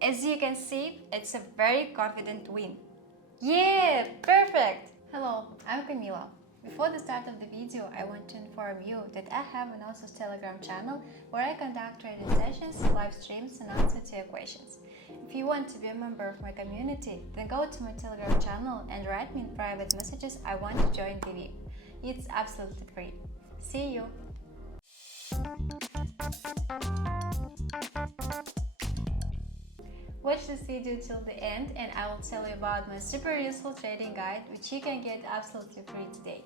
As you can see, it's a very confident win. Yeah, perfect! Hello, I'm Camila. Before the start of the video, I want to inform you that I have an ASOS Telegram channel where I conduct training sessions, live streams and answer to your questions. If you want to be a member of my community, then go to my Telegram channel and write me in private messages I want to join the VIP. It's absolutely free. See you! Watch this video till the end and I will tell you about my super useful trading guide which you can get absolutely free today.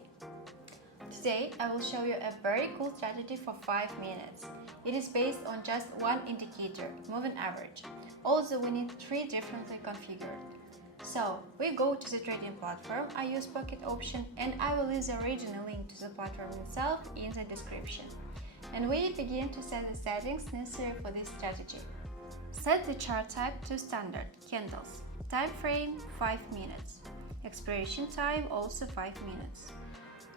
Today I will show you a very cool strategy for 5 minutes. It is based on just one indicator, moving average. Also we need 3 differently configured. So we go to the trading platform, I use Pocket option and I will leave the original link to the platform itself in the description. And we begin to set the settings necessary for this strategy. Set the chart type to standard, candles. Time frame 5 minutes. Expiration time also 5 minutes.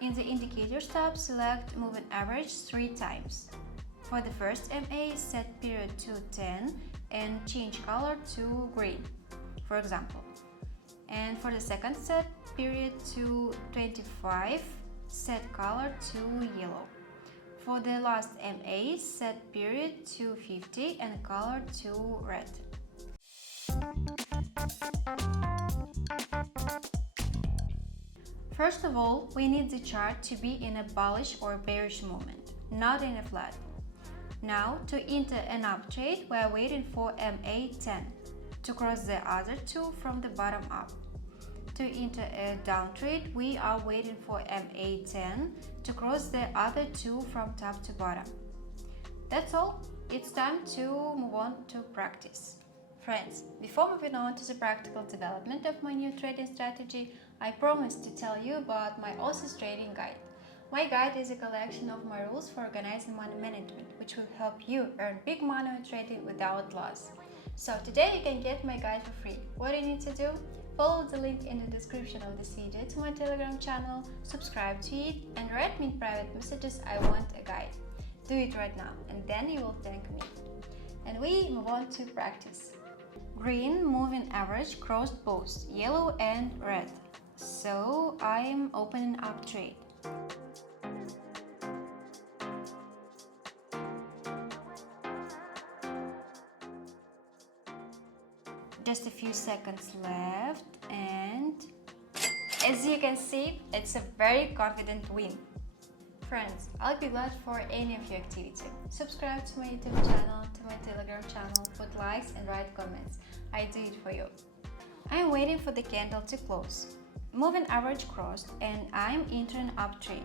In the indicators tab, select moving average 3 times. For the first MA, set period to 10 and change color to green, for example. And for the second set period to 25, set color to yellow. For the last MA, set period to 50 and color to red. First of all, we need the chart to be in a bullish or bearish movement, not in a flat. Now, to enter an up trade, we are waiting for MA10 to cross the other two from the bottom up. To enter a down trade, we are waiting for MA10 to cross the other two from top to bottom. That's all. It's time to move on to practice. Friends, before moving on to the practical development of my new trading strategy, I promised to tell you about my ASOS trading guide. My guide is a collection of my rules for organizing money management, which will help you earn big money on trading without loss. So today you can get my guide for free. What do you need to do? Follow the link in the description of this video to my Telegram channel, subscribe to it and write me in private messages I want a guide. Do it right now and then you will thank me. And we move on to practice. Green moving average crossed both yellow and red. So I'm opening up trade. Just a few seconds left and as you can see, it's a very confident win. Friends, I'll be glad for any of your activity. Subscribe to my YouTube channel, to my Telegram channel, put likes and write comments. I do it for you. I'm waiting for the candle to close. Moving average crossed and I'm entering up trade.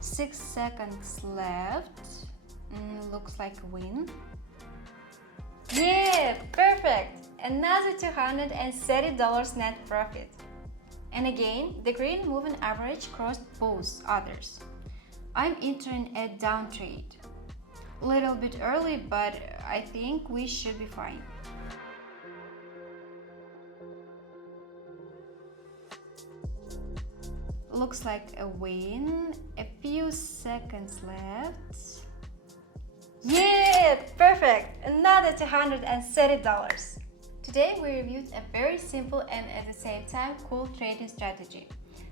Six seconds left. Looks like a win. Yeah, perfect! Another $230 net profit. And again, the green moving average crossed both others. I'm entering a down trade. Little bit early, but I think we should be fine. Looks like a win. A few seconds left. Yeah, perfect! Another $230. Today we reviewed a very simple and at the same time cool trading strategy.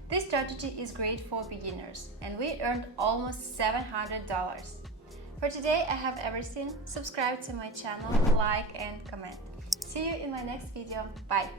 This strategy is great for beginners and we earned almost $700. For today I have everything. Subscribe to my channel, like and comment. See you in my next video. Bye!